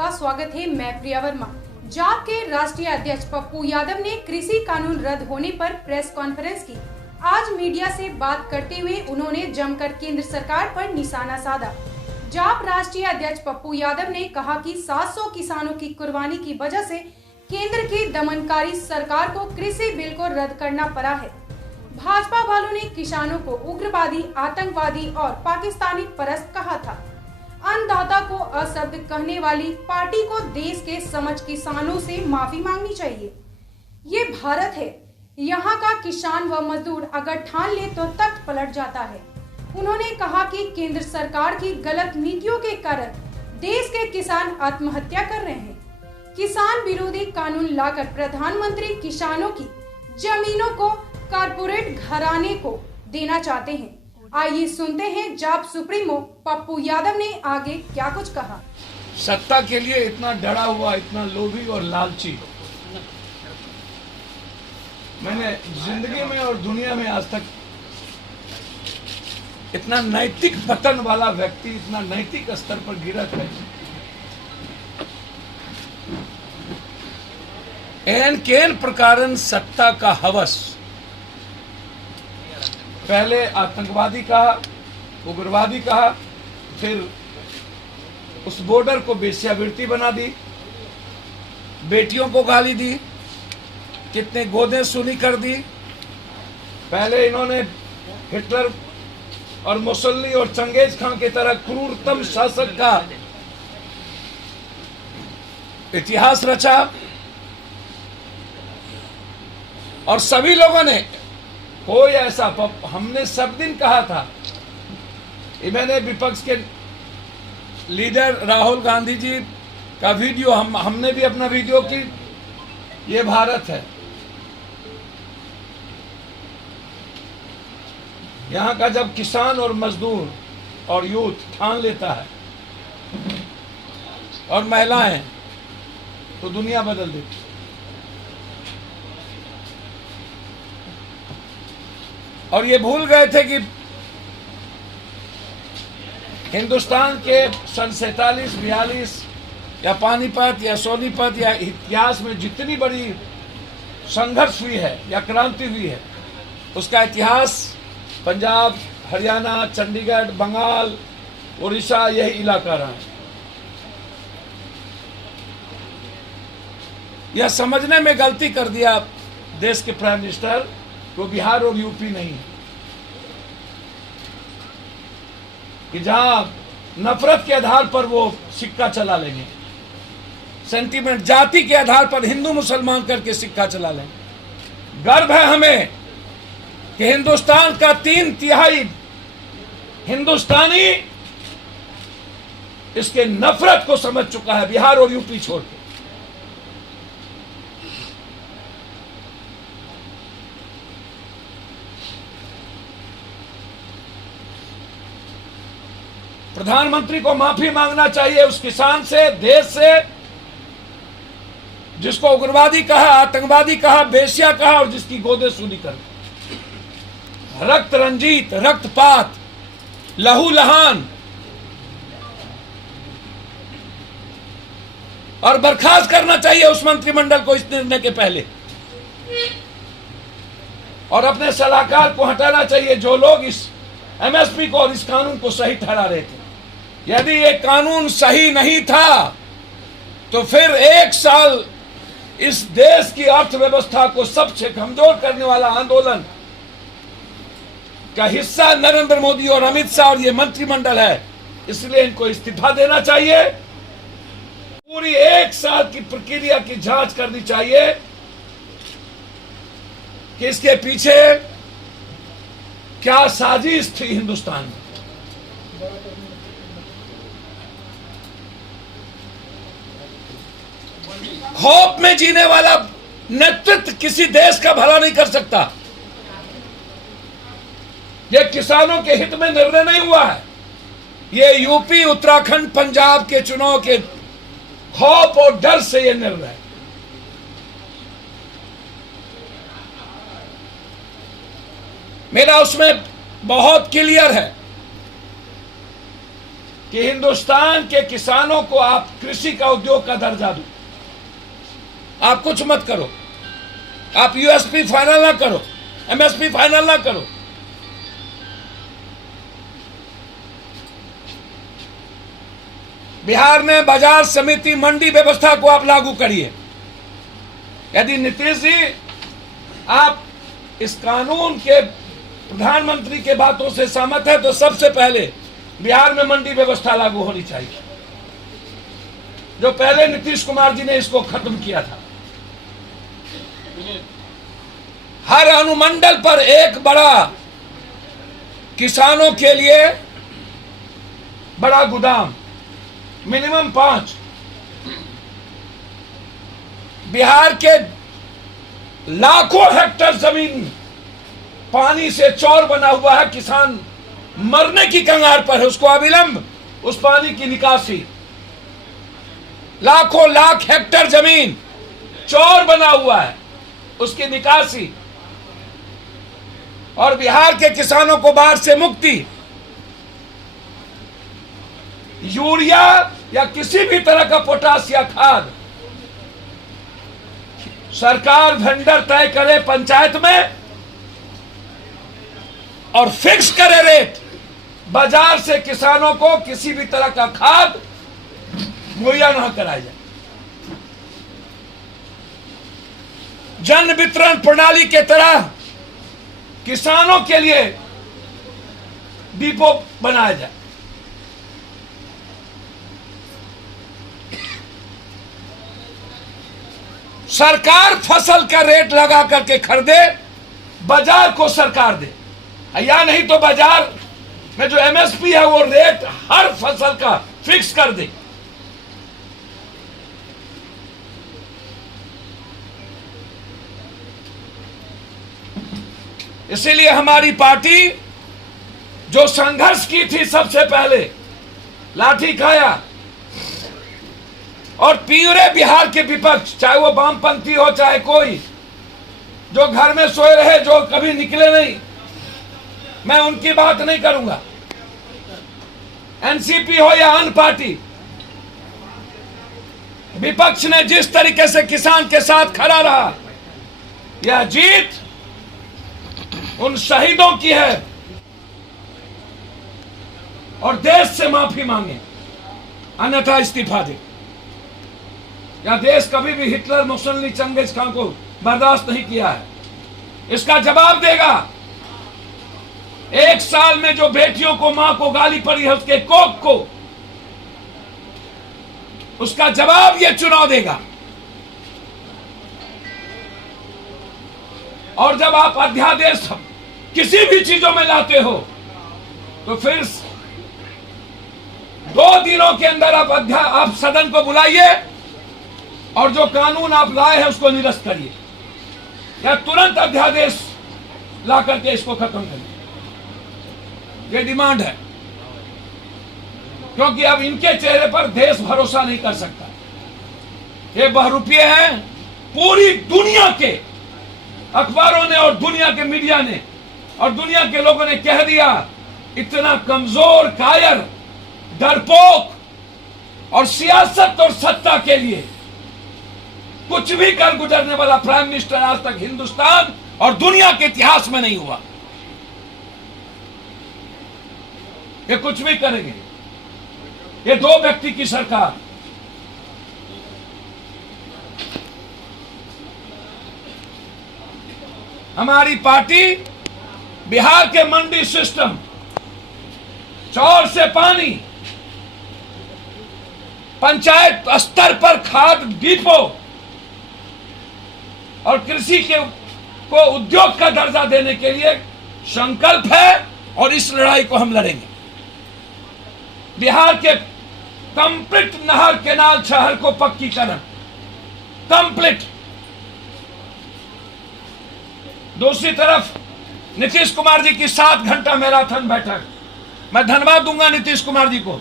आपका स्वागत है। मैं प्रिया वर्मा। जाप के राष्ट्रीय अध्यक्ष पप्पू यादव ने कृषि कानून रद्द होने पर प्रेस कॉन्फ्रेंस की। आज मीडिया से बात करते हुए उन्होंने जमकर केंद्र सरकार पर निशाना साधा। जाप राष्ट्रीय अध्यक्ष पप्पू यादव ने कहा कि 700 किसानों की कुर्बानी की वजह से केंद्र की दमनकारी सरकार को कृषि बिल को रद्द करना पड़ा है। भाजपा वालों ने किसानों को उग्रवादी, आतंकवादी और पाकिस्तानी परस्त कहा था। अन्नदाता को अशब्द कहने वाली पार्टी को देश के समझ किसानों से माफी मांगनी चाहिए। ये भारत है, यहाँ का किसान व मजदूर अगर ठान ले तो तख्त पलट जाता है। उन्होंने कहा कि केंद्र सरकार की गलत नीतियों के कारण देश के किसान आत्महत्या कर रहे हैं। किसान विरोधी कानून लाकर प्रधानमंत्री किसानों की जमीनों को कारपोरेट घराने को देना चाहते हैं। आइए सुनते हैं जाप सुप्रीमो पप्पू यादव ने आगे क्या कुछ कहा। सत्ता के लिए इतना डरा हुआ, इतना लोभी और लालची मैंने जिंदगी में और दुनिया में आज तक इतना नैतिक पतन वाला व्यक्ति इतना नैतिक स्तर पर गिरा है। एन केन प्रकारन सत्ता का हवस, पहले आतंकवादी कहा, उग्रवादी कहा, फिर उस बॉर्डर को वेश्यावृत्ति बना दी, बेटियों को गाली दी, कितने गोदे सुनी कर दी। पहले इन्होंने हिटलर और मुसोलिनी और चंगेज खान की तरह क्रूरतम शासक का इतिहास रचा और सभी लोगों ने कोई ऐसा, हमने सब दिन कहा था, मैंने विपक्ष के लीडर राहुल गांधी जी का वीडियो हमने भी अपना वीडियो की, ये भारत है, यहाँ का जब किसान और मजदूर और यूथ ठान लेता है और महिलाएं, तो दुनिया बदल देती है। और ये भूल गए थे कि हिंदुस्तान के सन 47-42 या पानीपत या सोनीपत या इतिहास में जितनी बड़ी संघर्ष हुई है या क्रांति हुई है, उसका इतिहास पंजाब, हरियाणा, चंडीगढ़, बंगाल, उड़ीसा, यही इलाका रहा है। यह समझने में गलती कर दिया देश के प्राइम मिनिस्टर वो बिहार और यूपी नहीं है, कि जहां नफरत के आधार पर वो सिक्का चला लेंगे, सेंटीमेंट, जाति के आधार पर हिंदू मुसलमान करके सिक्का चला लेंगे। गर्व है हमें कि हिंदुस्तान का 3/3 हिंदुस्तानी इसके नफरत को समझ चुका है, बिहार और यूपी छोड़ के। प्रधानमंत्री को माफी मांगना चाहिए उस किसान से, देश से, जिसको उग्रवादी कहा, आतंकवादी कहा, बेश्या कहा और जिसकी गोदे सूली कर, रक्त रंजित, रक्तपात, लहू लहान, और बर्खास्त करना चाहिए उस मंत्रिमंडल को इस निर्णय के पहले, और अपने सलाहकार को हटाना चाहिए जो लोग इस एमएसपी को और इस कानून को सही ठहरा रहे थे। यदि ये कानून सही नहीं था तो फिर 1 साल इस देश की अर्थव्यवस्था को सबसे कमजोर करने वाला आंदोलन का हिस्सा नरेंद्र मोदी और अमित शाह और ये मंत्रिमंडल है। इसलिए इनको इस्तीफा देना चाहिए। पूरी 1 साल की प्रक्रिया की जांच करनी चाहिए कि इसके पीछे क्या साजिश थी हिंदुस्तान में। खौफ में जीने वाला नेतृत्व किसी देश का भला नहीं कर सकता। यह किसानों के हित में निर्णय नहीं हुआ है, यह यूपी, उत्तराखंड, पंजाब के चुनाव के खौफ और डर से यह निर्णय। मेरा उसमें बहुत क्लियर है कि हिंदुस्तान के किसानों को आप कृषि का उद्योग का दर्जा दो। आप कुछ मत करो, आप यूएसपी फाइनल ना करो, एमएसपी फाइनल ना करो। बिहार में बाजार समिति मंडी व्यवस्था को आप लागू करिए। यदि नीतीश जी आप इस कानून के प्रधानमंत्री के बातों से सहमत है तो सबसे पहले बिहार में मंडी व्यवस्था लागू होनी चाहिए, जो पहले नीतीश कुमार जी ने इसको खत्म किया था। हर अनुमंडल पर एक बड़ा किसानों के लिए बड़ा गोदाम, मिनिमम 5। बिहार के लाखों हेक्टेयर जमीन पानी से चौर बना हुआ है, किसान मरने की कगार पर है, उसको अविलंब उस पानी की निकासी। लाखों लाख हेक्टेयर जमीन चौर बना हुआ है, उसकी निकासी। और बिहार के किसानों को बाढ़ से मुक्ति, यूरिया या किसी भी तरह का पोटास या खाद सरकार वेंडर तय करे पंचायत में और फिक्स करे रेट। बाजार से किसानों को किसी भी तरह का खाद मुहैया न कराया जाए। जन वितरण प्रणाली के तरह किसानों के लिए डिपो बनाया जाए। सरकार फसल का रेट लगा करके खरीदे, बाजार को सरकार दे, या नहीं तो बाजार में जो एमएसपी है वो रेट हर फसल का फिक्स कर दे। इसीलिए हमारी पार्टी जो संघर्ष की थी सबसे पहले, लाठी खाया, और पूरे बिहार के विपक्ष, चाहे वो वामपंथी हो चाहे कोई, जो घर में सोए रहे, जो कभी निकले नहीं, मैं उनकी बात नहीं करूंगा। एनसीपी हो या अन्य पार्टी, विपक्ष ने जिस तरीके से किसान के साथ खड़ा रहा, यह जीत उन शहीदों की है। और देश से माफी मांगे, अन्यथा इस्तीफा दे। यह देश कभी भी हिटलर, मुसोलिनी, चंगेज खान को बर्दाश्त नहीं किया है, इसका जवाब देगा। 1 साल में जो बेटियों को, मां को गाली पड़ी है, उसके कोख को, उसका जवाब ये चुनाव देगा। और जब आप अध्यादेश किसी भी चीजों में लाते हो तो फिर 2 दिनों के अंदर आप सदन को बुलाइए और जो कानून आप लाए हैं उसको निरस्त करिए, या तुरंत अध्यादेश ला करके इसको खत्म करिए। ये डिमांड है, क्योंकि अब इनके चेहरे पर देश भरोसा नहीं कर सकता। ये बहरूपिये हैं। पूरी दुनिया के अखबारों ने और दुनिया के मीडिया ने और दुनिया के लोगों ने कह दिया, इतना कमजोर, कायर, डरपोक और सियासत और सत्ता के लिए कुछ भी कर गुजरने वाला प्राइम मिनिस्टर आज तक हिंदुस्तान और दुनिया के इतिहास में नहीं हुआ। ये कुछ भी करेंगे, ये 2 व्यक्ति की सरकार। हमारी पार्टी बिहार के मंडी सिस्टम, चौर से पानी, पंचायत स्तर पर खाद डिपो और कृषि को उद्योग का दर्जा देने के लिए संकल्प है, और इस लड़ाई को हम लड़ेंगे। बिहार के कंप्लीट नहर केनाल शहर को पक्कीकरण, कंप्लीट। दूसरी तरफ नीतीश कुमार जी की 7 घंटा मैराथन बैठक, मैं धन्यवाद दूंगा नीतीश कुमार जी को।